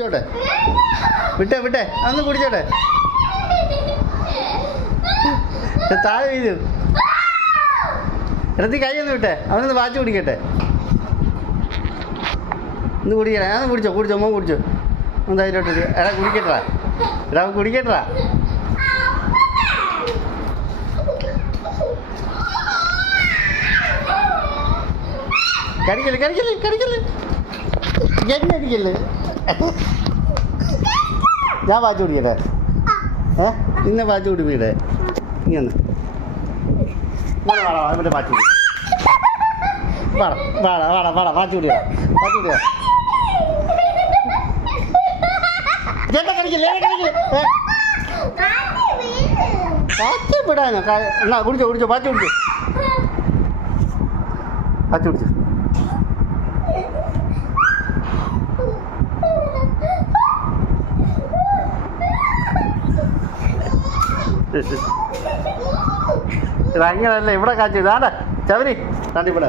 കുടിച്ചോട്ടെ വിട്ടെ അതൊന്ന് കുടിച്ചോട്ടെ. താഴെ വീഴും. ഇടത്തി കൈ ഒന്ന് വിട്ടെ, അവനൊന്ന് വാച്ച് കുടിക്കട്ടെ. ഒന്ന് കുടിക്കട്ടെ. ഞാൻ കുടിച്ചോ മോൻ കുടിച്ചോ. ഒന്ന് അതിലോട്ട് എടാ കുടിക്കട്ടാ, കുടിക്കട്ടാ. കടിക്കല്ലേ എന്നെ അടിക്കല്ലേ. ഞാൻ വാച്ച് കുടിക്കട്ടെ. നിന്നെ വാച്ച് കുടിപ്പിക്കട്ടെ. ഇങ്ങനെ ഇവിടെ വാച്ച് കുടി. വാടാ വാച്ച് കുടിയാ. ചേട്ടാ കടിക്കല്ലേ വാച്ച് വിടാനോ. എന്നാ കുടിച്ചോ വാച്ച് കുടിച്ചോ. അങ്ങനല്ല ഇവിടെ കാച്ചു. ഇതാണ്ടാ ചവരി ഇവിടെ